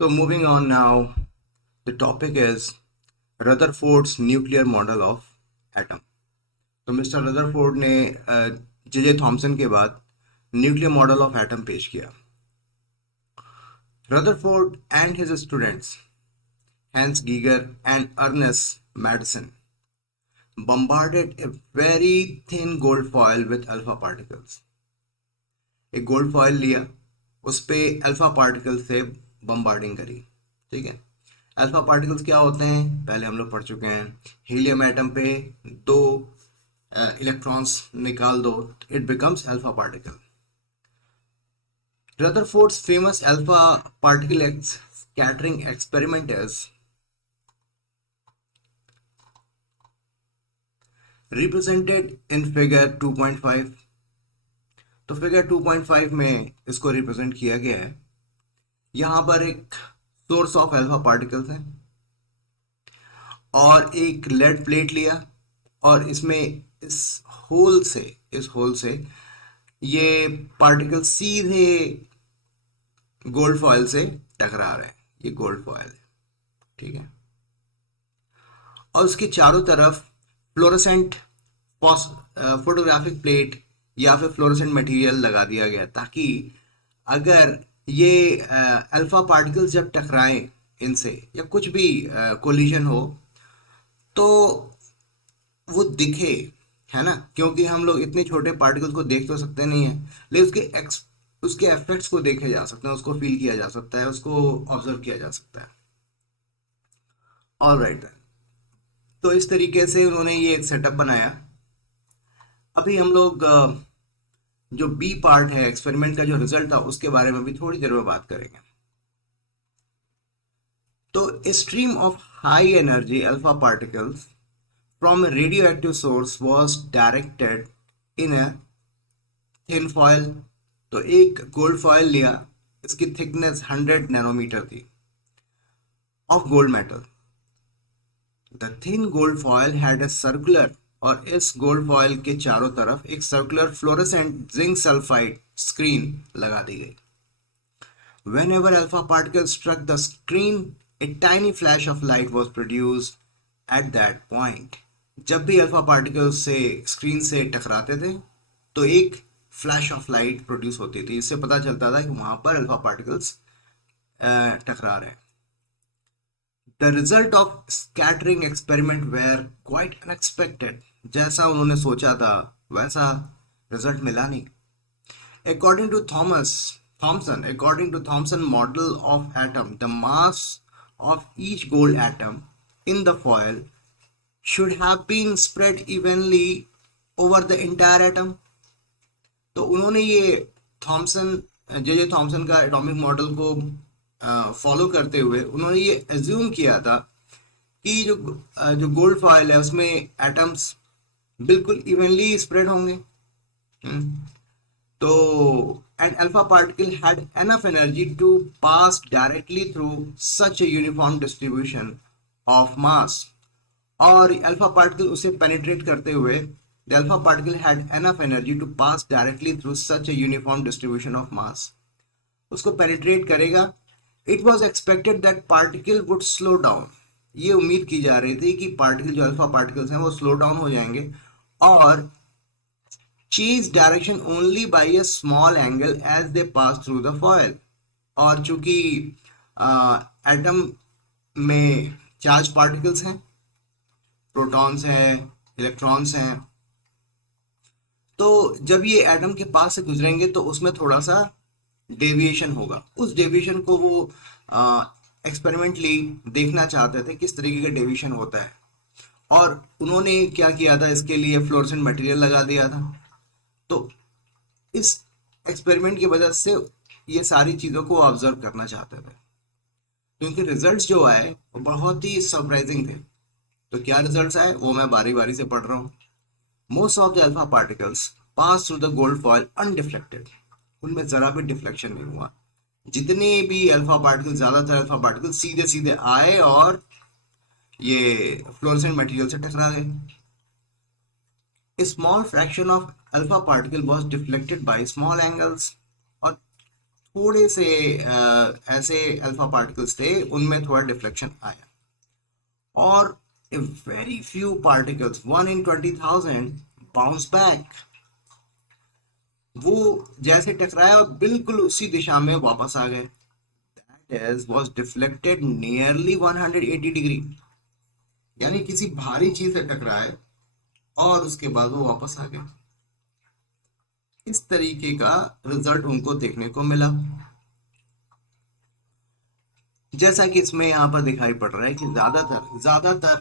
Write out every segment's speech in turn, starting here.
So moving on now, the topic is Rutherford's nuclear model of atom. तो mister Rutherford ने J Thomson के बाद nuclear model of atom पेश किया. Rutherford and his students Hans Geiger and Ernest Madsen bombarded a very thin gold foil with alpha particles. एक gold foil लिया, उस पे अल्फा पार्टिकल से बम्बार्डिंग करी. ठीक है. अल्फा पार्टिकल्स क्या होते हैं पहले हम लोग पढ़ चुके हैं. हीलियम एटम पे दो इलेक्ट्रॉन्स निकाल दो, it becomes alpha particle. Rutherford's famous alpha particle scattering experiment is represented in figure 2.5. तो फिगर 2.5 में इसको रिप्रेजेंट किया गया है. यहां पर एक सोर्स ऑफ अल्फा पार्टिकल्स है और एक लेड प्लेट लिया और इसमें इस होल से ये पार्टिकल सीधे गोल्ड फॉयल से टकरा रहे हैं. ये गोल्ड फॉयल है. ठीक है. और उसके चारों तरफ फ्लोरोसेंट फोटोग्राफिक प्लेट या फिर फ्लोरोसेंट मटेरियल लगा दिया गया ताकि अगर ये अल्फा पार्टिकल्स जब टकराएं इनसे या कुछ भी कोलिजन हो तो वो दिखे, है ना. क्योंकि हम लोग इतने छोटे पार्टिकल्स को देख तो सकते नहीं है, लेकिन उसके इफेक्ट्स को देखे जा सकते हैं, उसको फील किया जा सकता है, उसको ऑब्जर्व किया जा सकता है. All right. तो इस तरीके से उन्होंने ये एक सेटअप बनाया. अभी हम लोग जो बी पार्ट है एक्सपेरिमेंट का जो रिजल्ट था उसके बारे में भी थोड़ी देर में बात करेंगे. तो a stream of high energy alpha particles from A radioactive source was directed in a thin foil. तो एक गोल्ड फॉयल लिया, इसकी थिकनेस 100 नैनोमीटर थी of gold metal. The thin gold foil had a circular, और इस gold foil के चारों तरफ एक circular fluorescent zinc sulphide screen लगा दी गई. Whenever alpha particles struck the screen, a tiny flash of light was produced at that point. जब भी अल्फा पार्टिकल्स से स्क्रीन से टकराते थे तो एक फ्लैश ऑफ लाइट प्रोड्यूस होती थी. इससे पता चलता था कि वहां पर अल्फा पार्टिकल्स टकरा रहे हैं. The result of scattering experiment were quite unexpected. जैसा उन्होंने सोचा था वैसा रिजल्ट मिला नहीं. According to Thomson model of atom, the mass of each gold atom in the foil should have been spread evenly over the entire atom. तो उन्होंने ये जे थॉमसन का एटॉमिक मॉडल को फॉलो करते हुए उन्होंने ये एज्यूम किया था कि जो गोल्ड फॉयल है उसमें एटम्स बिल्कुल इवनली स्प्रेड होंगे. तो an alpha particle had enough energy to pass directly through such a uniform distribution of mass. और अल्फा पार्टिकल उसे पेनिट्रेट करते हुए the alpha particle had enough energy to pass directly through such a uniform distribution of mass. उसको penetrate करेगा. It was expected that particle would slow down. ये उम्मीद की जा रही थी कि पार्टिकल जो अल्फा पार्टिकल्स हैं वो स्लो डाउन हो जाएंगे और change direction only by a small angle as they pass through the foil. और चूंकि एटम में चार्ज पार्टिकल्स हैं, प्रोटॉन्स हैं, इलेक्ट्रॉन्स हैं, तो जब ये एटम के पास से गुजरेंगे तो उसमें थोड़ा सा डेविएशन होगा. उस डेविएशन को वो एक्सपेरिमेंटली देखना चाहते थे किस तरीके का डेविएशन होता है. और उन्होंने क्या किया था, इसके लिए फ्लोरेसेंट मटेरियल लगा दिया था. तो इस एक्सपेरिमेंट की वजह से ये सारी चीज़ों को ऑब्जर्व करना चाहते थे. क्योंकि रिजल्ट्स जो आए वो बहुत ही सरप्राइजिंग थे. तो क्या रिजल्ट्स आए वो मैं बारी बारी से पढ़ रहा हूँ. Most of the alpha particles pass through the gold foil undeflected. उनमें ज़रा भी डिफ्लेक्शन नहीं हुआ. जितने भी अल्फा पार्टिकल, ज़्यादातर अल्फा पार्टिकल सीधे सीधे आए और ये फ्लोरेसेंट मटेरियल से टकरा गए. A small fraction of alpha particle was deflected by small angles. और थोड़े से ऐसे अल्फा पार्टिकल्स थे, उनमें थोड़ा डिफ्लेक्शन आया, और a very few particles, 1 in 20,000, bounce back. वो जैसे टकराया और बिल्कुल उसी दिशा में वापस आ गए। That was deflected nearly 180 degree, यानी किसी भारी चीज से टकराए और उसके बाद वो वापस आ गए। इस तरीके का रिजल्ट उनको देखने को मिला। जैसा कि इसमें यहाँ पर दिखाई पड़ रहा है कि ज्यादातर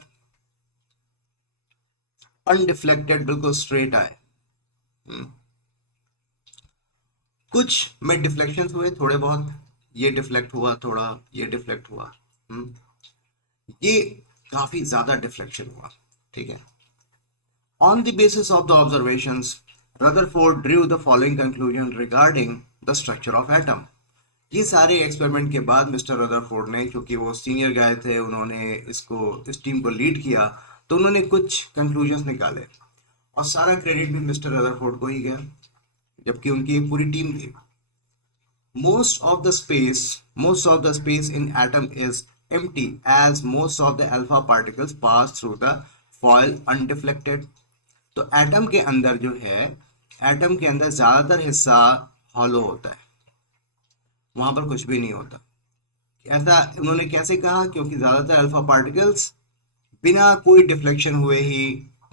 अनडिफ्लेक्टेड बिल्कुल स्ट्रेट आए। हम्म, कुछ में डिफ्लेक्शन हुए थोड़े बहुत, ये डिफ्लेक्ट हुआ थोड़ा, ये डिफ्लेक्ट हुआ, हम्म, ये काफी ज्यादा डिफ्लेक्शन हुआ। ठीक है। On the basis of the observations, Rutherford drew the following conclusion regarding the structure of atom. ये सारे एक्सपेरिमेंट के बाद मिस्टर रदरफोर्ड ने, क्योंकि वो सीनियर गाय थे, उन्होंने इस टीम को लीड किया, तो उन्होंने कुछ कंक्लूजन्स निकाले और सारा क्रेडिट भी मिस्टर रदरफोर्ड को ही गया, जबकि उनकी एक पूरी टीम थी। Most of the space in atom is empty as most of the alpha particles pass through the foil undeflected. तो एटम के अंदर जो है, एटम के अंदर ज्यादातर हिस्सा हॉलो होता है, वहां पर कुछ भी नहीं होता। ऐसा उन्होंने कैसे कहा? क्योंकि ज्यादातर अल्फा पार्टिकल्स बिना कोई डिफ्लेक्शन हुए ही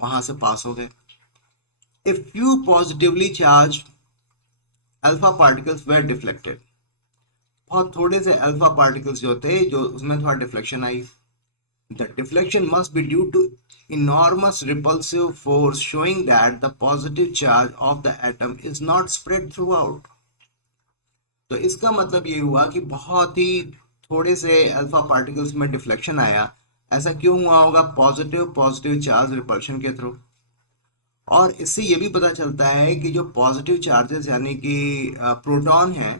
वहां से पास हो गए। A few positively charge alpha particles were deflected, बहुत थोड़े से अल्फा पार्टिकल्स जो थे, जो उसमें थोड़ा deflection I. The deflection must be due to enormous repulsive force showing that the positive charge of the atom is not spread throughout. तो इसका मतलब ये हुआ कि बहुत ही थोड़े से अल्फा पार्टिकल्स में डिफ्लेक्शन आया। ऐसा क्यों हुआ होगा? पॉजिटिव चार्ज रिपल्शन के थ्रू। और इससे ये भी पता चलता है कि जो पॉजिटिव चार्जेस यानी कि प्रोटॉन हैं,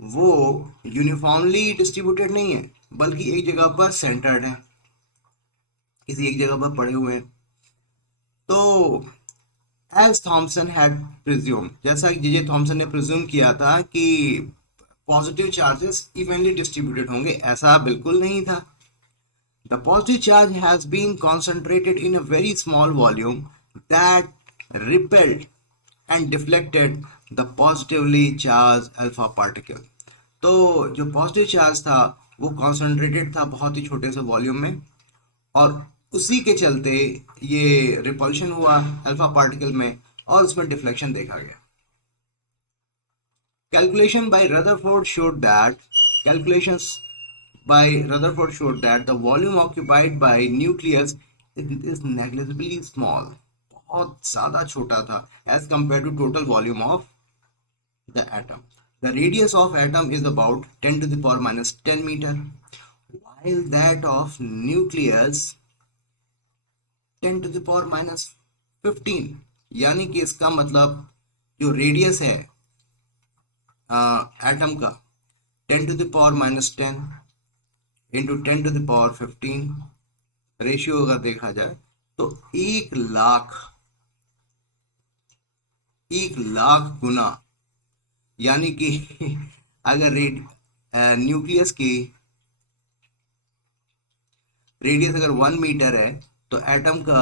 वो यूनिफॉर्मली डिस्ट्रीब्यूटेड नहीं है, बल्कि एक जगह पर सेंटर्ड है, किसी एक जगह पर पड़े हुए हैं। तो एज थॉमसन हैड प्रिज्यूम, जैसा कि जे थॉमसन ने प्रिज्यूम किया था कि पॉजिटिव चार्जेस इवनली डिस्ट्रीब्यूटेड होंगे, ऐसा बिल्कुल नहीं था। The positive charge has been concentrated in a very small volume that repelled and deflected the positively charge alpha particle. तो जो पॉजिटिव चार्ज था वो कॉन्सेंट्रेटेड था बहुत ही छोटे से वॉल्यूम में, और उसी के चलते ये रिपल्शन हुआ अल्फा पार्टिकल में और उसमें डिफ्लेक्शन देखा गया। Calculations by Rutherford showed that the volume occupied by nucleus is negligibly small, बहुत ज़्यादा छोटा था as compared to total volume of the atom. The radius of atom is about 10 to the power minus 10 meter, while that of nucleus 10 to the power minus 15। यानी कि इसका मतलब जो radius है एटम का 10 to the power minus 10 into 10 to the power 15, ratio अगर देखा जाए तो 1 लाख गुना, यानी कि अगर न्यूक्लियस की रेडियस अगर 1 मीटर है, तो एटम का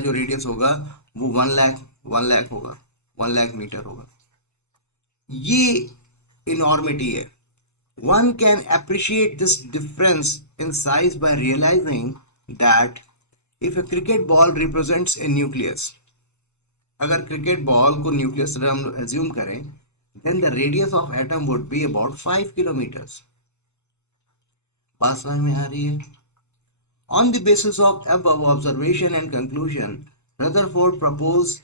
जो रेडियस होगा वो 1 लाख होगा, 1 लाख मीटर होगा। ये इनॉर्मिटी है। One can appreciate this difference in size by realizing that if a cricket ball represents a nucleus, अगर क्रिकेट बॉल को न्यूक्लियस हम एज्यूम करें, then the radius of atom would be about 5 kilometers। बात समझ में आ रही है? On the basis of above observation and conclusion, Rutherford proposed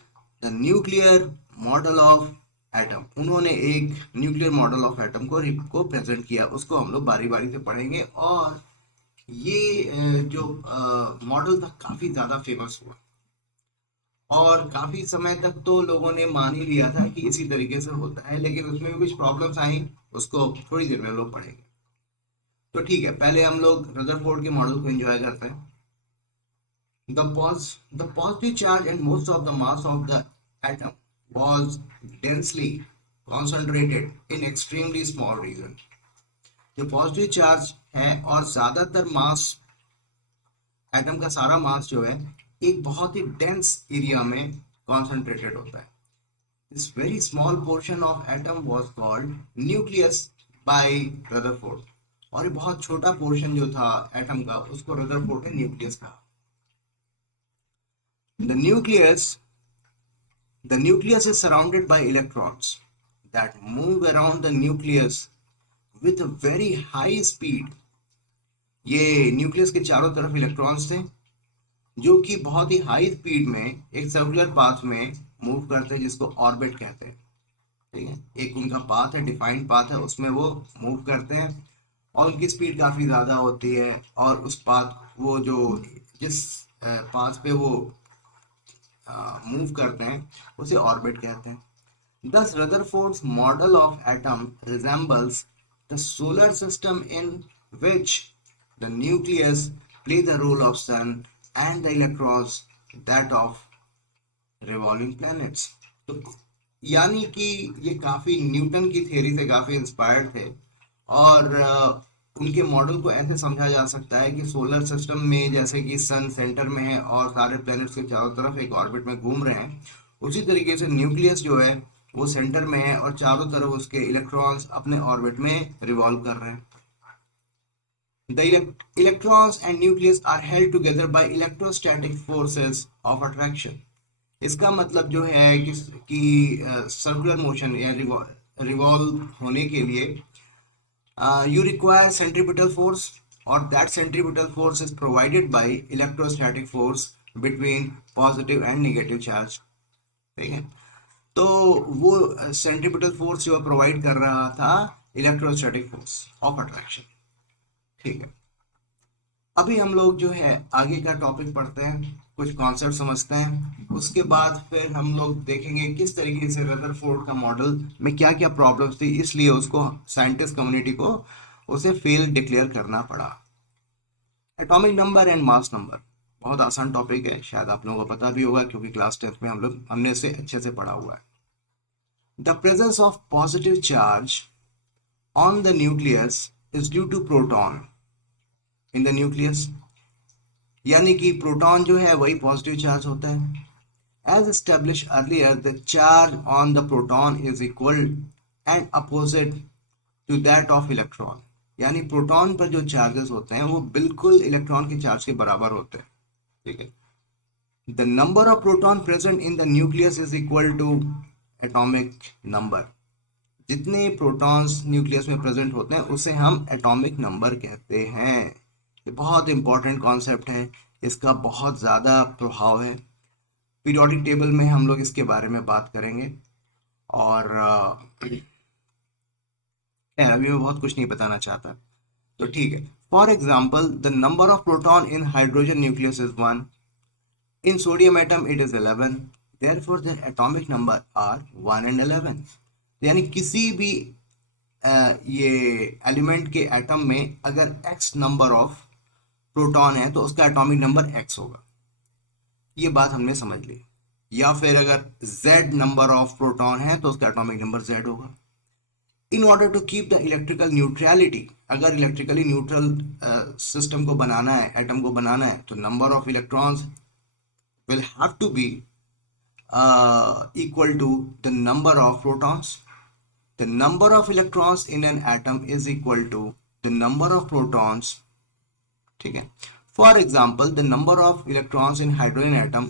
the nuclear model of atom. उन्होंने एक न्यूक्लियर मॉडल ऑफ एटम को प्रेजेंट किया, उसको हम लोग बारी बारी से पढ़ेंगे। और ये जो मॉडल था काफी ज्यादा फेमस हुआ, और काफी समय तक तो लोगों ने मान ही लिया था कि इसी तरीके से होता है, लेकिन उसमें भी कुछ प्रॉब्लम्स आई, उसको थोड़ी देर में हम लोग पढ़ेंगे। तो ठीक है, पहले हम लोग रदरफोर्ड के मॉडल को एंजॉय करते हैं। The positive charge and most of the mass of the atom was densely concentrated in extremely small region. जो पॉजिटिव चार्ज है और ज्यादातर मास, एटम का सारा मास जो है एक बहुत ही डेंस एरिया में कॉन्सेंट्रेटेड होता है. This very small portion of atom was called nucleus by Rutherford. और ये बहुत छोटा पोर्शन जो था एटम का उसको रदरफोर्ड ने न्यूक्लियस कहा. The nucleus is surrounded by electrons that move around the nucleus with a very high speed. ये न्यूक्लियस के चारों तरफ इलेक्ट्रॉन्स थे जो कि बहुत ही हाई स्पीड में एक सर्कुलर पाथ में मूव करते हैं जिसको ऑर्बिट कहते हैं. ठीक है, एक उनका पाथ है, डिफाइंड पाथ है, उसमें वो मूव करते हैं और उनकी स्पीड काफ़ी ज़्यादा होती है और उस पाथ वो जो जिस पाथ पे वो मूव करते हैं उसे ऑर्बिट कहते हैं. Thus Rutherford's model of atom resembles the solar system in which the nucleus play the role of sun and the electrons that of revolving planets. तो यानी कि ये काफ़ी न्यूटन की थ्योरी से काफ़ी इंस्पायर्ड थे और उनके मॉडल को ऐसे समझा जा सकता है कि सोलर सिस्टम में जैसे कि सन सेंटर में है और सारे प्लैनेट्स के चारों तरफ एक ऑर्बिट में घूम रहे हैं, उसी तरीके से न्यूक्लियस जो है वो सेंटर में है और चारों तरफ उसके इलेक्ट्रॉन्स अपने ऑर्बिट में रिवॉल्व कर रहे हैं. The electrons and nucleus are held together by electrostatic forces of attraction. इसका मतलब जो है कि सर्कुलर मोशन या रिवॉल्व होने के लिए you require centripetal force or that centripetal force is provided by electrostatic force between positive and negative charge. ठीक है, तो वो सेंट्रीपिटल फोर्स जो प्रोवाइड कर रहा था इलेक्ट्रोस्टैटिक फोर्स ऑफ अट्रैक्शन. ठीक है, अभी हम लोग जो है आगे का टॉपिक पढ़ते हैं, कुछ कॉन्सेप्ट समझते हैं, उसके बाद फिर हम लोग देखेंगे किस तरीके से रदरफोर्ड का मॉडल में क्या क्या प्रॉब्लम्स थी, इसलिए उसको साइंटिस्ट कम्युनिटी को उसे फेल डिक्लेयर करना पड़ा. Atomic number and mass number बहुत आसान टॉपिक है, शायद आप लोगों को पता भी होगा क्योंकि क्लास 10 में हमने इसे अच्छे से पढ़ा हुआ है. The presence of positive charge on the nucleus is due to proton in the nucleus. यानी कि प्रोटॉन जो है वही पॉजिटिव चार्ज होता है. As establish earlier the charge on the proton is equal and opposite to that of electron. यानी proton पर जो चार्जेस होते हैं वो बिल्कुल इलेक्ट्रॉन के चार्ज के बराबर होते हैं. ठीक है, the number of proton present in the nucleus is equal to atomic number. जितने प्रोटॉन्स न्यूक्लियस में प्रेजेंट होते हैं उसे हम एटॉमिक नंबर कहते हैं. ये बहुत इंपॉर्टेंट कॉन्सेप्ट है, इसका बहुत ज़्यादा प्रभाव है. पीरियोडिक टेबल में हम लोग इसके बारे में बात करेंगे और अभी मैं बहुत कुछ नहीं बताना चाहता, तो ठीक है. For example the number of proton in hydrogen nucleus is 1, in sodium atom it is 11, therefore their atomic number are 1 and 11. यानी किसी भी ये एलिमेंट के एटम में अगर x नंबर ऑफ प्रोटॉन है तो उसका एटॉमिक नंबर x होगा. ये बात हमने समझ ली. या फिर अगर z नंबर ऑफ प्रोटॉन है तो उसका एटॉमिक नंबर z होगा. In order to keep the electrical neutrality, अगर इलेक्ट्रिकली न्यूट्रल सिस्टम को बनाना है, एटम को बनाना है, तो number of electrons will have to be equal to the number of protons. The number of electrons in an atom is equal to the number of protons. ठीक है, for example the number of electrons in hydrogen atom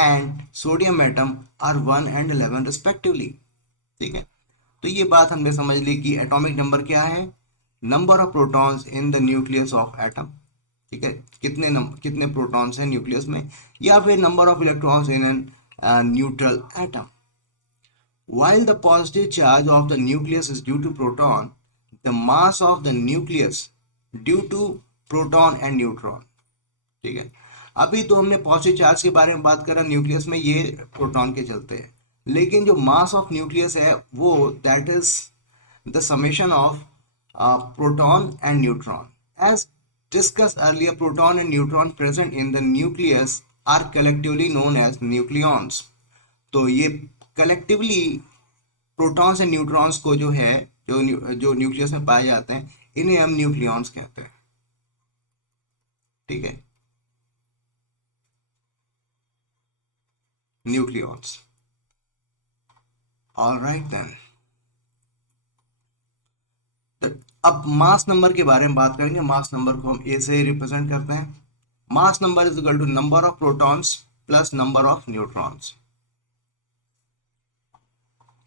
and sodium atom are 1 and 11 respectively. ठीक है, तो ये बात हमने समझ ली कि एटॉमिक नंबर क्या है, number of protons in the nucleus of atom. ठीक है, कितने प्रोटॉन्स हैं न्यूक्लियस में, या फिर number of electrons in an neutral atom. While the positive charge of the nucleus is due to proton, the mass of the nucleus due to proton and neutron. ठीक है, अभी तो हमने पॉजिटिव चार्ज के बारे में बात करा, न्यूक्लियस में ये प्रोटॉन के चलते हैं, लेकिन जो मास ऑफ न्यूक्लियस है वो that is the summation of proton and neutron. As discuss earlier, proton and neutron present in the nucleus are collectively known as nucleons. तो ये collectively प्रोटॉन्स एंड न्यूट्रॉन्स को जो है, जो न्यूक्लियस में पाए जाते हैं, इन्हें हम न्यूक्लियॉन्स कहते हैं। ठीक है, न्यूक्लियॉन्स। ऑलराइट देन, तो अब मास नंबर के बारे में बात करेंगे। मास नंबर को हम ए से रिप्रेजेंट करते हैं। Mass number is equal to number of protons plus number of neutrons.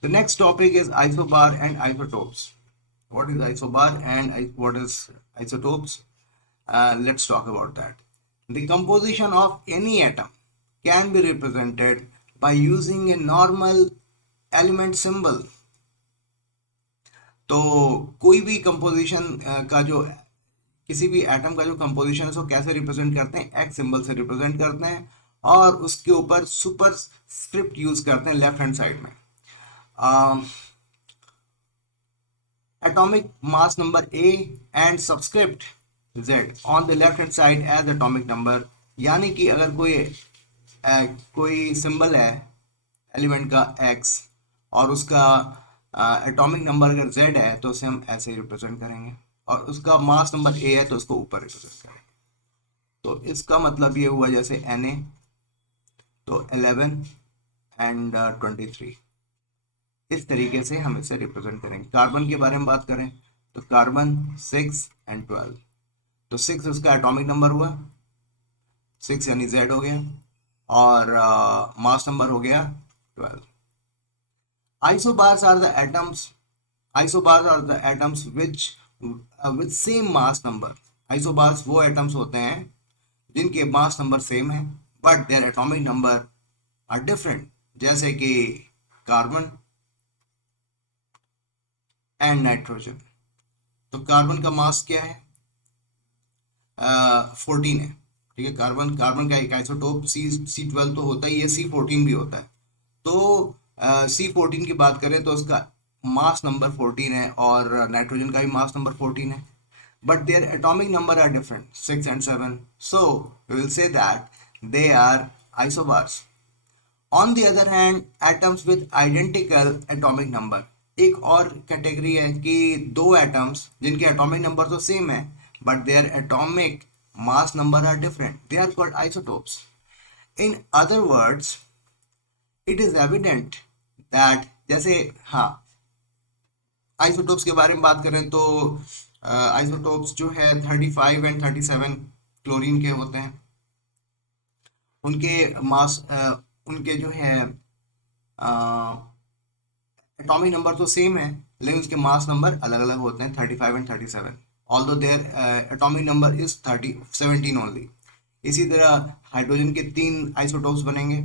The next topic is isobar and isotopes. What is isobar and what is isotopes? Let's talk about that. The composition of any atom can be represented by using a normal element symbol. तो कोई भी composition का जो, किसी भी atom का जो composition है उसको कैसे रिप्रेजेंट करते हैं? एक्स सिंबल से रिप्रेजेंट करते हैं और उसके ऊपर सुपर स्क्रिप्ट यूज करते हैं लेफ्ट हैंड साइड में। atomic mass number A and subscript Z on the left hand side as atomic number। यानी कि अगर कोई सिंबल है एलिमेंट का X और उसका एटॉमिक नंबर अगर Z है तो उसे हम ऐसे रिप्रेजेंट करेंगे, और उसका मास नंबर A है तो उसको ऊपर रिप्रेजेंट करेंगे। तो इसका मतलब ये हुआ जैसे Na, तो 11 एंड 23, इस तरीके से हम इसे रिप्रेजेंट करेंगे। कार्बन के बारे में बात करें तो कार्बन 6 एंड 12, तो 6 उसका एटॉमिक नंबर हुआ, 6 यानी Z हो गया, और मास नंबर हो गया 12। Isobars are the atoms which with same mass number। Isobars वो एटम्स होते हैं जिनके मास नंबर सेम है but their atomic number are different, जैसे कि कार्बन एंड नाइट्रोजन। तो कार्बन का मास क्या है? 14 है। ठीक है, कार्बन का एक आइसोटोप C12 तो होता ही है, C14 भी होता है। तो C14 की बात करें तो उसका मास नंबर 14 है और नाइट्रोजन का भी मास नंबर 14 है, but their atomic number are different, 6 and 7, so we will say that they are isobars। On the other hand, atoms with identical atomic number, एक और कैटेगरी है कि दो एटम्स जिनके एटॉमिक नंबर तो सेम है but their atomic mass number are different, they are called isotopes. In other words it is evident that, जैसे हाँ, आइसोटोप्स के बारे में बात करें तो आइसोटोप्स जो है 35 एंड 37 क्लोरीन के होते हैं। उनके मास उनके जो है एटॉमिक नंबर तो सेम है लेकिन उसके मास नंबर अलग अलग होते हैं, 35 and 37, although there atomic number is 17 only. इसी तरह हाइड्रोजन के 3 आइसोटोप्स बनेंगे।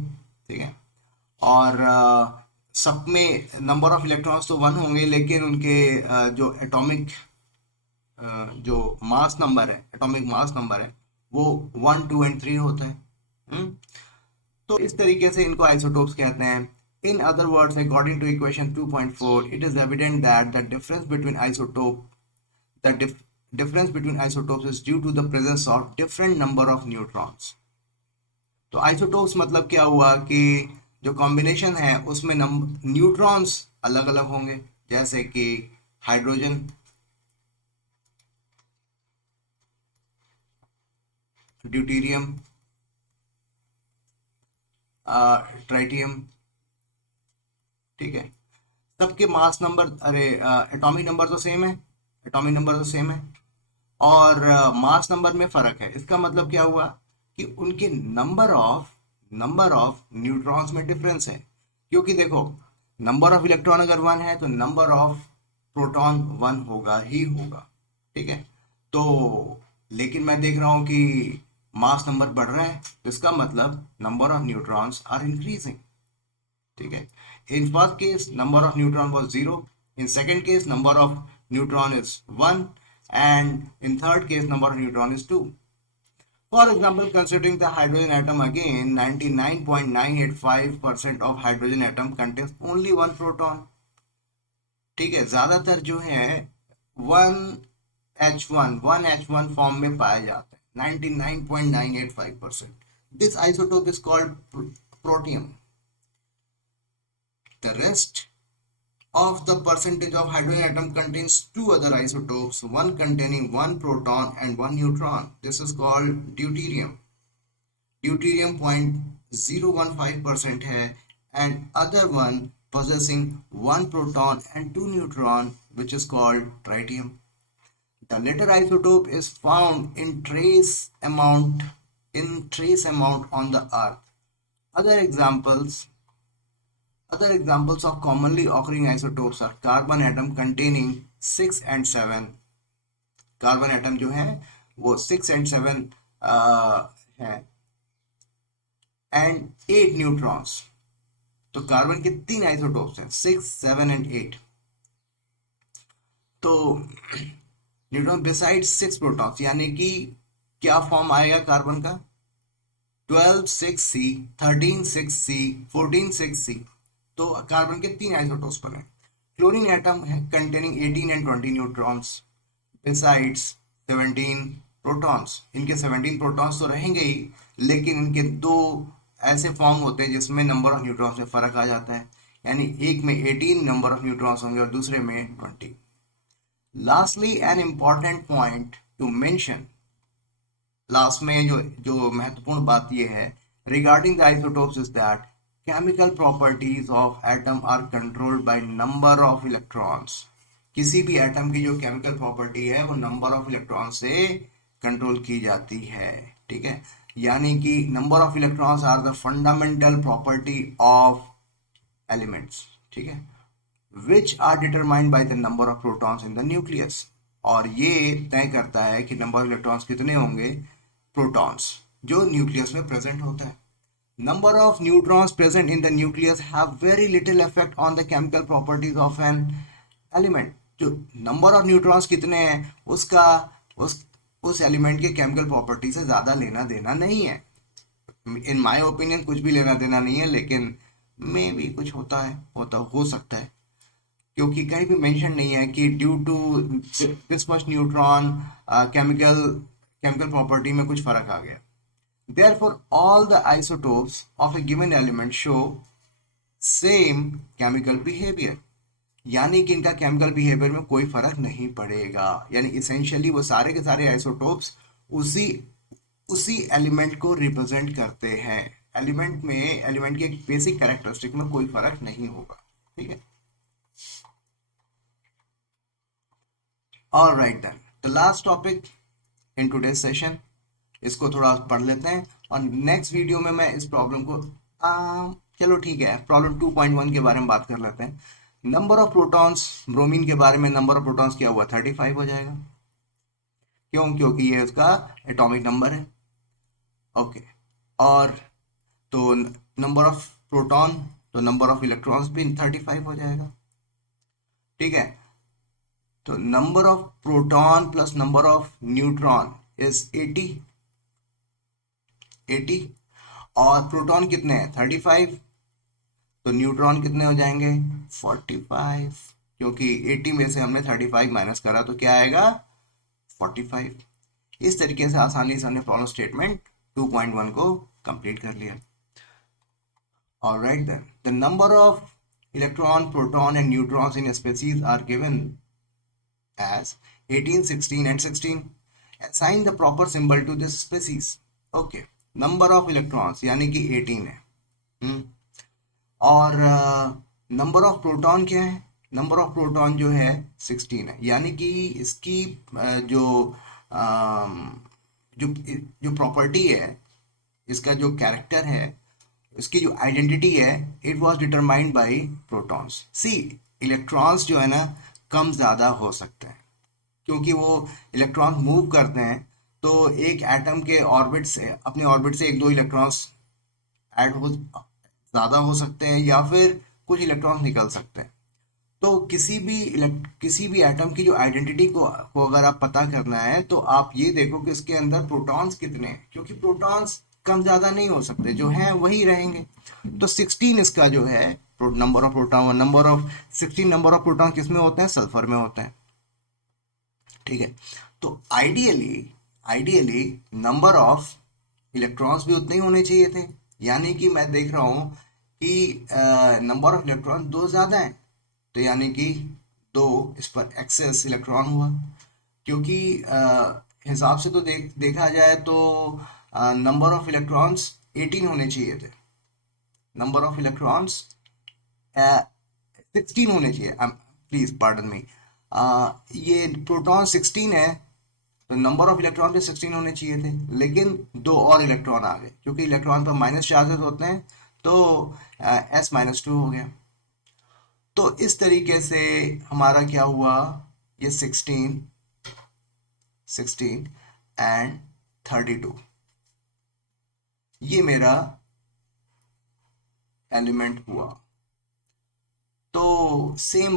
ठीक है, और सब में नंबर ऑफ इलेक्ट्रॉन्स तो 1 होंगे लेकिन उनके जो एटॉमिक जो मास नंबर है, एटॉमिक मास नंबर है, वो 1, 2 एंड 3 होता है। तो इस तरीके से इनको आइसोटोप्स कहते हैं। In other words, according to equation 2.4, it is evident that the difference between isotopes is due to the presence of different number of neutrons। तो आइसोटोप्स मतलब क्या हुआ कि जो कॉम्बिनेशन है उसमें न्यूट्रॉन्स अलग अलग होंगे, जैसे कि हाइड्रोजन, ड्यूटेरियम, ट्राइटियम। ठीक है, सबके मास नंबर, अरे एटॉमिक नंबर तो सेम है, एटॉमिक नंबर तो सेम है और मास नंबर में फर्क है। इसका मतलब क्या हुआ कि उनके नंबर ऑफ न्यूट्रॉन्स में डिफरेंस है, क्योंकि देखो नंबर ऑफ इलेक्ट्रॉन अगर 1 है तो नंबर ऑफ प्रोटॉन 1 होगा ही होगा। ठीक है, तो लेकिन मैं देख रहा हूं कि मास नंबर बढ़ रहा है तो इसका मतलब number of neutrons are increasing. ठीक है, in first case number of neutron was 0, in second case number of neutron is 1, and in third case number of neutron is 2। For example, considering the hydrogen atom again, 99.985% of hydrogen atom contains only 1 proton। ठीक है, ज्यादातर जो है 1H1 form में पाए जाते हैं, 99.985%। This isotope is called protium। The rest of the percentage of hydrogen atom contains two other isotopes, one containing one proton and one neutron. This is called deuterium. Deuterium 0.015% है, and other one possessing one proton and two neutron, which is called tritium. The latter isotope is found in trace amount on the earth. Other examples Other examples of commonly occurring isotopes are carbon atom containing 6 and 7. Carbon atom जो है वो 6 and 7 है, and 8 neutrons. तो carbon के 3 isotopes हैं, 6, 7 and 8. तो neutron beside 6 protons, यानी कि क्या फॉर्म आएगा कार्बन का? 12 6C, 13 6C, 14 6C. तो कार्बन के 3 आइसोटोप्स बने. क्लोरीन एटम है containing 18 and 20 neutrons besides 17 protons. इनके 17 प्रोटॉन्स तो रहेंगे ही, लेकिन इनके दो ऐसे फॉर्म होते हैं जिसमें नंबर ऑफ न्यूट्रॉन्स में फर्क आ जाता है, यानी एक में 18 नंबर ऑफ न्यूट्रॉन्स होंगे और दूसरे में 20. Lastly an important point two mention, last में जो महत्वपूर्ण बात यह है regarding the isotopes is that chemical properties of atom are controlled by number of electrons. किसी भी एटम की जो केमिकल प्रॉपर्टी है वो नंबर ऑफ इलेक्ट्रॉन से कंट्रोल की जाती है. ठीक है, यानी कि number of electrons are the fundamental property of elements. ठीक है, which are determined by the number of protons in the nucleus. और ये तय करता है कि नंबर ऑफ इलेक्ट्रॉन्स कितने होंगे, प्रोटॉन्स जो न्यूक्लियस में प्रेजेंट होता है. Number of neutrons present in the nucleus have very little effect on the chemical properties of an element. जो number of neutrons कितने हैं उसका उस एलिमेंट के केमिकल प्रॉपर्टी से ज़्यादा लेना देना नहीं है. इन माय ओपिनियन कुछ भी लेना देना नहीं है, लेकिन मे भी कुछ हो सकता है, क्योंकि कहीं भी मेंशन नहीं है कि due to this much neutron chemical property में कुछ फर्क आ गया. Therefore, all the isotopes of a given element show same chemical behavior. यानी कि इनका केमिकल बिहेवियर में कोई फर्क नहीं पड़ेगा. यानी इसेंशियली वो सारे के सारे आइसोटोप्स उसी एलिमेंट को रिप्रेजेंट करते हैं. एलिमेंट के बेसिक कैरेक्टरिस्टिक में कोई फर्क नहीं होगा. ठीक है, alright then the last topic in today's session, इसको थोड़ा पढ़ लेते हैं और नेक्स्ट वीडियो में मैं इस प्रॉब्लम को चलो ठीक है, प्रॉब्लम 2.1 के बारे में बात कर लेते हैं. नंबर ऑफ प्रोटॉन्स, ब्रोमीन के बारे में नंबर ऑफ प्रोटॉन्स क्या हुआ, 35 हो जाएगा. क्यों? क्योंकि ये उसका एटॉमिक नंबर है. ओके, और तो नंबर ऑफ प्रोटॉन तो नंबर ऑफ इलेक्ट्रॉन्स भी 35 हो जाएगा. ठीक है, तो number of proton plus number of neutron is 80 और प्रोटॉन कितने हैं 35, तो न्यूट्रॉन कितने हो जाएंगे 45, क्योंकि 80 में से हमने 35 माइनस करा तो क्या आएगा 45. इस तरीके से आसानी से हमने प्रॉब्लम स्टेटमेंट 2.1 को कंप्लीट कर लिया. Alright then, the number of electron, proton and neutrons in species are given as 18, 16 and 16. Assign the proper symbol to this species. Okay, number of electrons यानी कि 18 है. और नंबर ऑफ प्रोटॉन क्या है, number of proton जो है 16 है, यानी कि इसकी जो जो प्रॉपर्टी है, इसका जो कैरेक्टर है, इसकी जो आइडेंटिटी है, it was determined by protons. See electrons जो है ना कम ज़्यादा हो सकते हैं, क्योंकि वो इलेक्ट्रॉन्स मूव करते हैं, तो एक एटम के ऑर्बिट से, अपने ऑर्बिट से 1-2 इलेक्ट्रॉन्स ज़्यादा हो सकते हैं, या फिर कुछ इलेक्ट्रॉन्स निकल सकते हैं. तो किसी भी एटम की जो आइडेंटिटी को अगर आप पता करना है तो आप ये देखो कि इसके अंदर प्रोटॉन्स कितने हैं, क्योंकि प्रोटॉन्स कम ज़्यादा नहीं हो सकते, जो हैं वही रहेंगे. तो 16 इसका जो है number of proton, number of 16 number of proton किस में होते हैं, सल्फर में होते हैं. ठीक है, तो आइडियली नंबर ऑफ इलेक्ट्रॉन्स भी उतने ही होने चाहिए थे. यानी कि मैं देख रहा हूँ कि नंबर ऑफ इलेक्ट्रॉन 2 ज़्यादा हैं, तो यानी कि 2 इस पर एक्सेस इलेक्ट्रॉन हुआ, क्योंकि हिसाब से तो देखा जाए तो नंबर ऑफ इलेक्ट्रॉन्स 18 होने चाहिए थे, नंबर ऑफ इलेक्ट्रॉन्स 16 होने चाहिए, प्लीज पार्डन मी, ये प्रोटॉन 16 है, तो नंबर ऑफ इलेक्ट्रॉन भी 16 होने चाहिए थे, लेकिन 2 और इलेक्ट्रॉन आ गए, क्योंकि इलेक्ट्रॉन पर माइनस चार्जेस होते हैं, तो S-2 हो गया। तो इस तरीके से हमारा क्या हुआ, ये 16 एंड 32, ये मेरा एलिमेंट हुआ। तो सेम,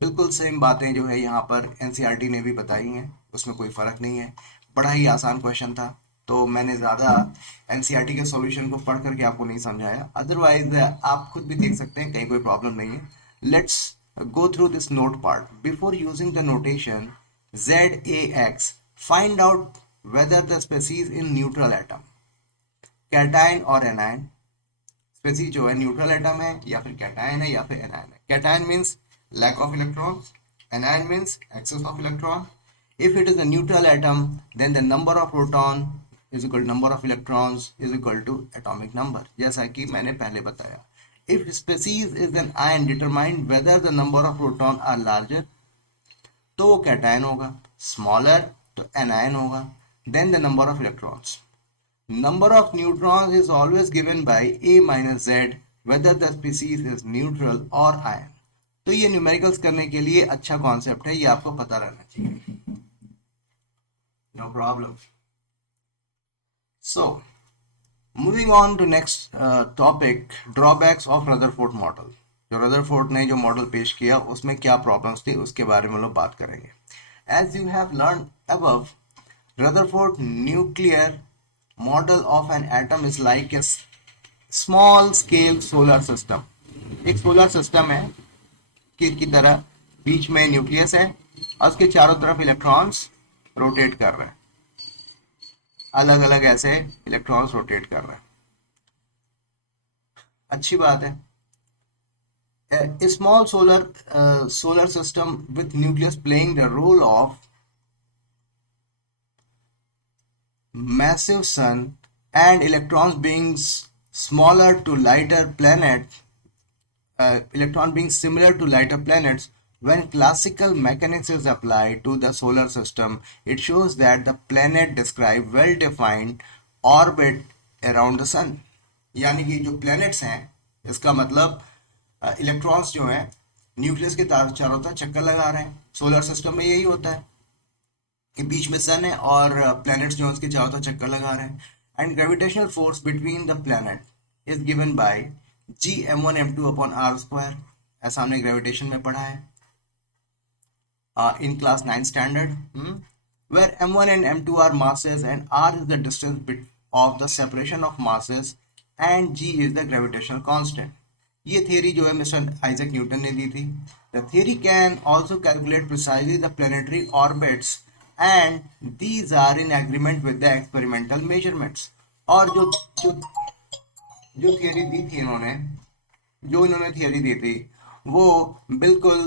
बिल्कुल सेम बातें जो है यहाँ पर एनसीईआरटी ने भी बताई हैं, उसमें कोई फ़र्क नहीं है। बड़ा ही आसान क्वेश्चन था, तो मैंने ज़्यादा एनसीईआरटी के सॉल्यूशन को पढ़ करके आपको नहीं समझाया, अदरवाइज आप खुद भी देख सकते हैं, कहीं कोई प्रॉब्लम नहीं है। Let's go through this note part. Before using the notation ZAX, find out whether the species in neutral atom, cation और एनायन। स्पेसीज जो है न्यूट्रल एटम है या फिर कैटायन है या फिर एनायन है। Cation means lack of electrons, anion means excess of electron. If it is a neutral atom, then the number of proton is equal to number of electrons is equal to atomic number, जैसा कि मैंने पहले बताया। If species is an ion, determine whether the number of proton are larger, तो वो cation होगा, smaller तो anion होगा, then the number of electrons. Number of neutrons is always given by A minus Z, whether the species is neutral or ion. तो ये numericals करने के लिए अच्छा कॉन्सेप्ट है, ये आपको पता रहना चाहिए, no problem. So moving on to next topic, drawbacks of Rutherford model. जो रदरफोर्ड ने जो मॉडल पेश किया उसमें क्या प्रॉब्लम्स थी उसके बारे में हम लोग बात करेंगे। As you have learn above, Rutherford nuclear model of an atom is like a small scale solar system. एक सोलर सिस्टम है की तरह, बीच में न्यूक्लियस है और उसके चारों तरफ इलेक्ट्रॉन्स रोटेट कर रहे हैं, अलग अलग ऐसे इलेक्ट्रॉन्स रोटेट कर रहे हैं। अच्छी बात है। A small solar system with nucleus playing the role of massive sun and electrons being smaller to lighter planets, electron being similar to lighter planets. When classical mechanics is applied to the solar system, it shows that the planet describe well-defined orbit around the sun. यानी कि जो planets हैं, इसका मतलब electrons जो हैं nucleus के चारों तरफ चक्कर लगा रहे हैं। सोलर सिस्टम में यही होता है कि बीच में सन है और प्लैनेट्स जो है उसके चारों तरफ चक्कर लगा रहे हैं। And gravitational force between the planet is given by Gm1m2 upon r square. ऐसा हमने ग्रेविटेशन में पढ़ा है in class 9 standard, where m1 and m2 are masses and r is the distance of the separation of masses and g is the gravitational constant. ये theory जो है mister Isaac Newton ने दी थी। The theory can also calculate precisely the planetary orbits and these are in agreement with the experimental measurements. और जो theory दी थी इन्होंने theory दी थी वो बिल्कुल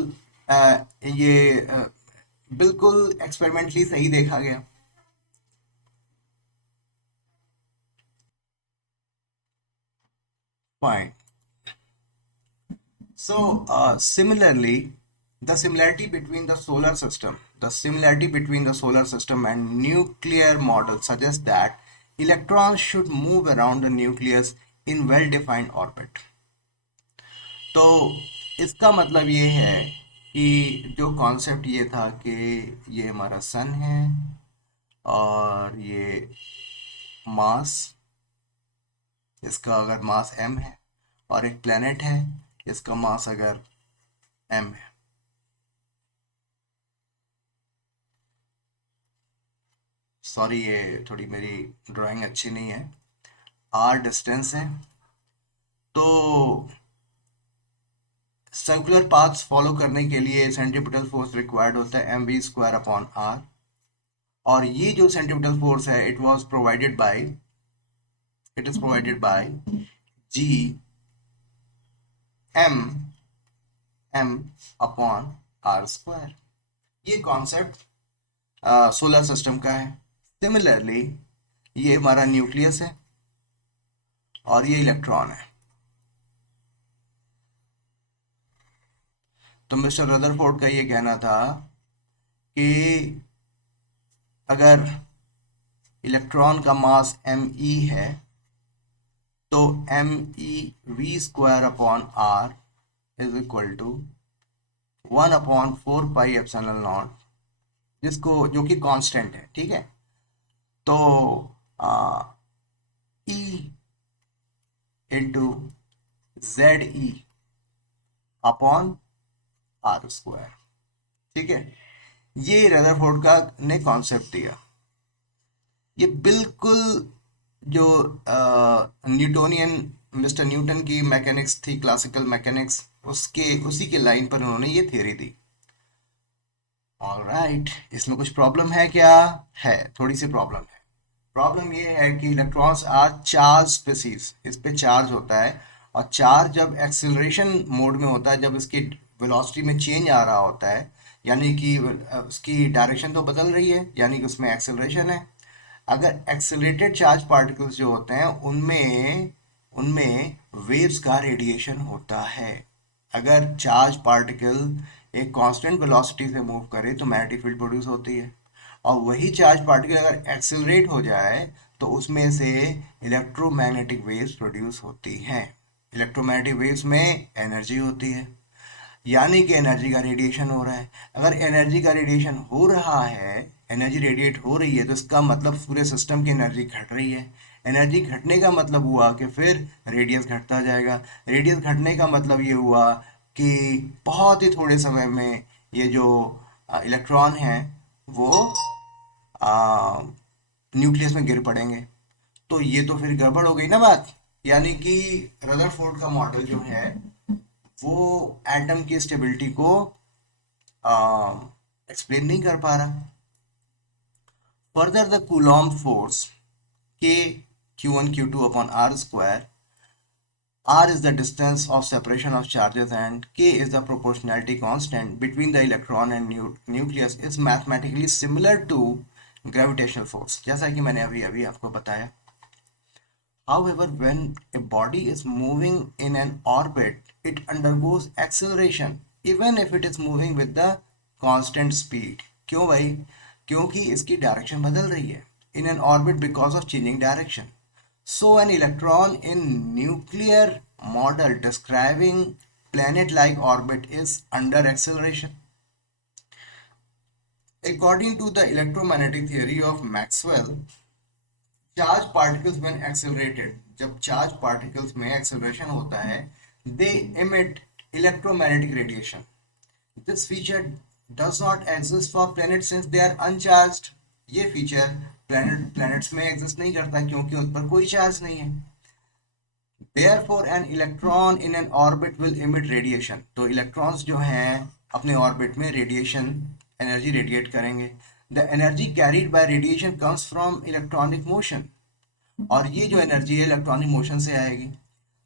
बिल्कुल एक्सपेरिमेंटली सही देखा गया। Fine. So similarly, the similarity between the solar system and nuclear model suggests that electrons should move around the nucleus in well-defined orbit. तो इसका मतलब ये है कि जो कॉन्सेप्ट ये था कि ये हमारा सन है और ये मास, इसका अगर मास m है, और एक प्लेनेट है इसका मास अगर m है। सॉरी, ये थोड़ी मेरी ड्राइंग अच्छी नहीं है। r डिस्टेंस है, तो सर्कुलर पाथ्स फॉलो करने के लिए सेंट्रीपिटल फोर्स रिक्वायर्ड होता है mv² अपॉन r, और ये जो सेंट्रीपिटल फोर्स है it is provided by G m m upon r square. ये कॉन्सेप्ट सोलर सिस्टम का है। सिमिलरली ये हमारा न्यूक्लियस है और ये इलेक्ट्रॉन है। तो मिस्टर रदरफोर्ड का ये कहना था कि अगर इलेक्ट्रॉन का मास me है तो me v² upon r is equal to 1/4πε0, जिसको जो कि कांस्टेंट है, ठीक है। तो E into ZE upon r square, ठीक है। ये रदरफोर्ड का ने कॉन्सेप्ट दिया। ये बिल्कुल जो न्यूटोनियन मिस्टर न्यूटन की मैकेनिक्स थी, क्लासिकल मैकेनिक्स, उसी के लाइन पर उन्होंने ये थ्योरी दी। ऑलराइट, इसमें कुछ प्रॉब्लम है क्या? है, थोड़ी सी प्रॉब्लम है। प्रॉब्लम ये है कि इलेक्ट्रॉन्स आर चार्ज स्पीसीज, इस पे चार्ज होता है, और चार्ज जब एक्सेलरेशन मोड में होता है, जब इसकी वेलोसिटी में चेंज आ रहा होता है, यानी कि उसकी डायरेक्शन तो बदल रही है, यानी कि उसमें एक्सेलरेशन है। अगर एक्सेलरेटेड चार्ज पार्टिकल्स जो होते हैं उनमें उनमें वेव्स का रेडिएशन होता है। अगर चार्ज पार्टिकल एक कांस्टेंट वेलोसिटी से मूव करे तो मैग्नेटिक फील्ड प्रोड्यूस होती है, और वही चार्ज पार्टिकल अगर एक्सेलरेट हो जाए तो उसमें से इलेक्ट्रोमैग्नेटिक वेव्स प्रोड्यूस होती हैं। इलेक्ट्रोमैग्नेटिक वेव्स में एनर्जी होती है, यानी कि एनर्जी का रेडिएशन हो रहा है। अगर एनर्जी का रेडिएशन हो रहा है, एनर्जी रेडिएट हो रही है, तो इसका मतलब पूरे सिस्टम की एनर्जी घट रही है। एनर्जी घटने का मतलब हुआ कि फिर रेडियस घटता जाएगा। रेडियस घटने का मतलब ये हुआ कि बहुत ही थोड़े समय में ये जो इलेक्ट्रॉन हैं वो न्यूक्लियस में गिर पड़ेंगे। तो ये तो फिर गड़बड़ हो गई ना बात, यानी कि रदरफोर्ड का मॉडल जो है वो एटम की स्टेबिलिटी को एक्सप्लेन नहीं कर पा रहा। Further the Coulomb force k q1 q2 upon r square, r is the distance of separation of charges and k is the proportionality constant between the electron and nucleus, is mathematically similar to gravitational force, जैसा कि मैंने अभी अभी आपको बताया। However, when a body is moving in an orbit, it undergoes acceleration even if it is moving with the constant speed. क्यों भाई? क्योंकि इसकी डायरेक्शन बदल रही है in an orbit because of changing direction. So an electron in nuclear model describing planet-like orbit is under acceleration. According to the electromagnetic theory of Maxwell, charge particles when accelerated, जब charge particles में acceleration होता है, they emit electromagnetic radiation. This feature does not exist for planet since they are uncharged. ये feature planets में exist नहीं करता क्योंकि उन पर कोई चार्ज नहीं है। Therefore an electron in an orbit will emit radiation. तो इलेक्ट्रॉन्स जो हैं अपने ऑर्बिट में रेडिएशन एनर्जी रेडिएट करेंगे। The energy carried by radiation comes from electronic motion. और ये जो एनर्जी है इलेक्ट्रॉनिक मोशन से आएगी।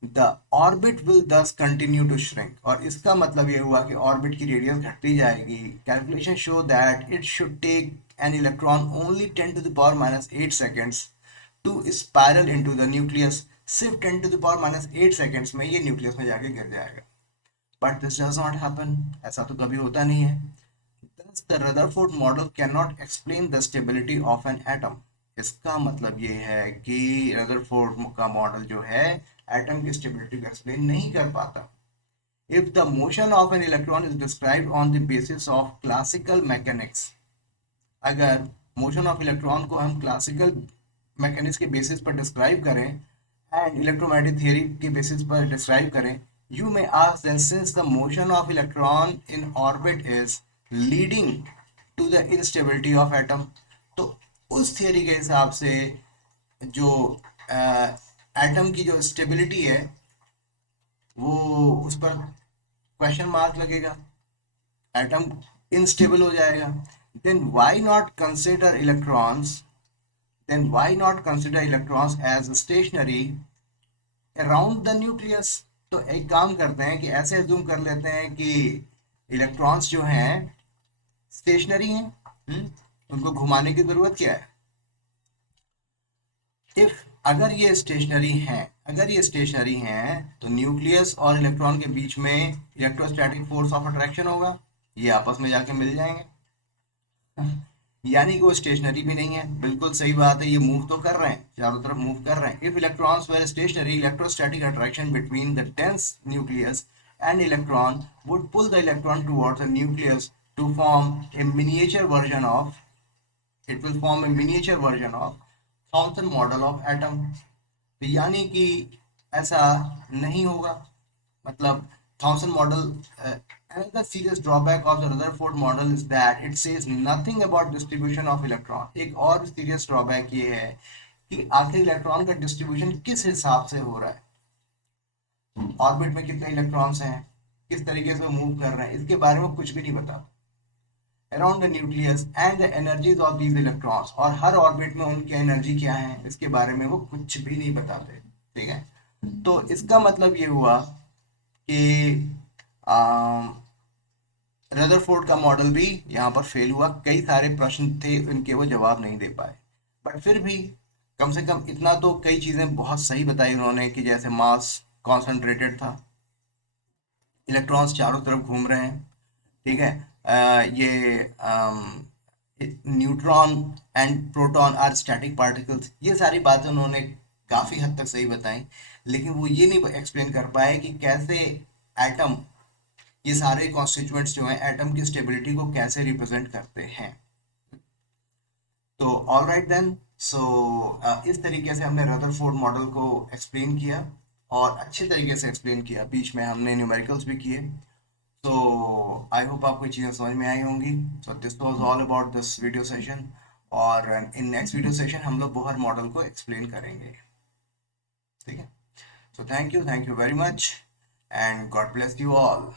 The orbit will thus continue to shrink. और इसका मतलब ये हुआ कि ऑर्बिट की रेडियस घटती जाएगी। Calculation show that it should take an electron only 10 to the power minus 8 seconds to spiral into the nucleus. सिर्फ 10 to the power minus 8 seconds में ये न्यूक्लियस में जाके गिर जाएगा। But this does not happen. ऐसा तो कभी होता नहीं है। Thus the Rutherford model cannot explain the stability of an atom. इसका मतलब ये है कि रदरफोर्ड का मॉडल जो है एटम की स्टेबिलिटी को एक्सप्लेन नहीं कर पाता। If the motion of an electron is described on the basis of classical mechanics, अगर मोशन ऑफ इलेक्ट्रॉन को हम क्लासिकल मैकेनिक्स के बेसिस पर डिस्क्राइब करें एंड इलेक्ट्रोमैग्नेटिक थियरी के बेसिस पर डिस्क्राइब करें, you may ask then since the motion of electron in orbit is leading to the instability of atom, तो उस थियरी के हिसाब से जो एटम की जो स्टेबिलिटी है वो उस पर क्वेश्चन मार्क लगेगा, एटम इनस्टेबल हो जाएगा। Then why not consider electrons then why not consider electrons as stationary around the nucleus? तो एक काम करते हैं कि ऐसे एज्यूम कर लेते हैं कि इलेक्ट्रॉन्स जो हैं स्टेशनरी हैं। उनको घुमाने की जरूरत क्या है? इफ अगर ये स्टेशनरी हैं, तो न्यूक्लियस और इलेक्ट्रॉन के बीच में इलेक्ट्रोस्टैटिक फोर्स ऑफ अट्रैक्शन होगा, ये आपस में जाके मिल जाएंगे। यानी कि वो स्टेशनरी भी नहीं है। बिल्कुल सही बात है, ये मूव तो कर रहे हैं, चारों तरफ मूव कर रहे हैं। If electrons were stationary, electrostatic attraction between the dense nucleus and electron would pull the electron towards the nucleus to form a miniature version of it will form a miniature version of Thomson model of atom। तो यानी कि ऐसा नहीं होगा, मतलब Thompson model. another serious drawback of the Rutherford model is that it says nothing about distribution of electron। एक और serious drawback ये है कि आखिर इलेक्ट्रॉन का डिस्ट्रीब्यूशन किस हिसाब से हो रहा है, ऑर्बिट में कितने इलेक्ट्रॉन्स हैं, किस तरीके से मूव कर रहे हैं, इसके बारे में कुछ भी नहीं पता। Around the nucleus and the energies of these electrons, और हर ऑर्बिट में उनकी एनर्जी क्या है इसके बारे में वो कुछ भी नहीं बताते। ठीक है, तो इसका मतलब ये हुआ कि रदरफोर्ड का मॉडल भी यहाँ पर फेल हुआ। कई सारे प्रश्न थे उनके वो जवाब नहीं दे पाए, बट फिर भी कम से कम इतना तो कई चीज़ें बहुत सही बताई उन्होंने कि जैसे मास कॉन्सेंट्रेटेड था, इलेक्ट्रॉन्स चारों तरफ घूम रहे हैं। ठीक है, ये neutron and proton are static particles, ये सारी बातें उन्होंने काफ़ी हद तक सही बताई। लेकिन वो ये नहीं एक्सप्लेन कर पाए कि कैसे एटम, ये सारे कॉन्स्टिट्यूएंट्स जो हैं एटम की स्टेबिलिटी को कैसे रिप्रेजेंट करते हैं। तो ऑल राइट देन, सो इस तरीके से हमने रदरफोर्ड मॉडल को एक्सप्लेन किया, और अच्छे तरीके से एक्सप्लेन किया। बीच में हमने न्यूमेरिकल्स भी किए। तो आई होप आपको ये चीज़ें समझ में आई होंगी। So this was all about this video session, और इन नेक्स्ट वीडियो सेशन हम लोग बोहर मॉडल को एक्सप्लेन करेंगे। ठीक है, so thank you very much, and God bless you all.